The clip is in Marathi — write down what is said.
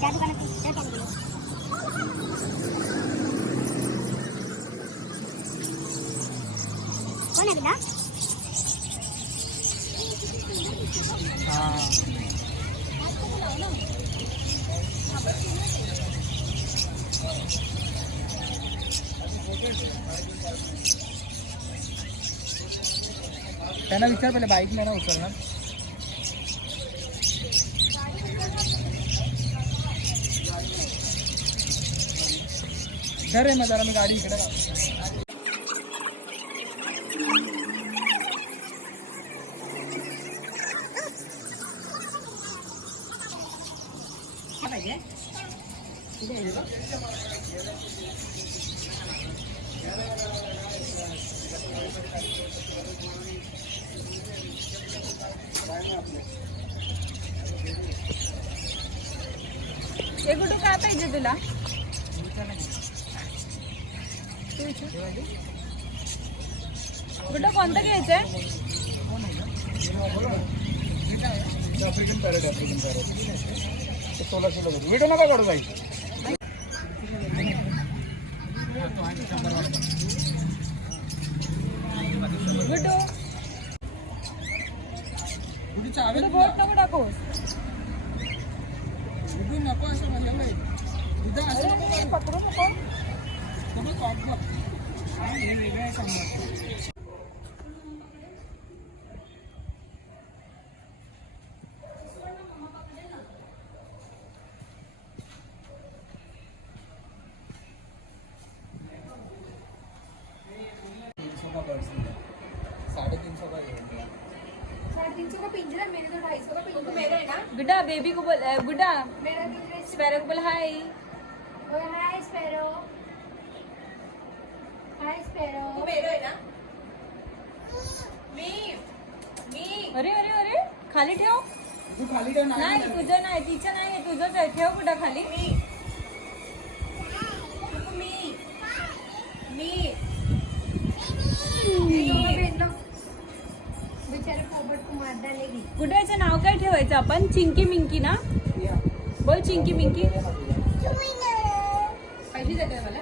कोण आहे बिला? त्यांना विचार पहिले बाईक नाही ना उचलणार. धर रे मग जरा मी गाडी इकडे पाहिजे. हे कुठं काय पाहिजे तुला? कुठं कोणतं घ्यायचंय? आफ्रिकन पॅरेट 1600 व्हिडिओ नका काढू बाई. गुड्डू कुठे चावेल बोट नको टाकूस. कुठे नको असं म्हणजे बाई इथं असं नको पकडू नको. हे वेगळं आहे सांगणार. गुड्डा बेबी को बोल. गुड्डा स्पैरो को बोल हाय. हाय स्पॅरो. हाय स्पॅरो. अरे अरे अरे खाली ठेव. तू खाली ठेव. नाही तुझं नाही तिचं नाही तुझंच आहे. ठेव कुठं खाली. बिचारे पोपट को मार डालेगी. गुड्डाचं नाव काय ठेवायचं आपण? चिंकी मिंकी ना. बोल चिंकी मिंकी. पहिली जाते मला.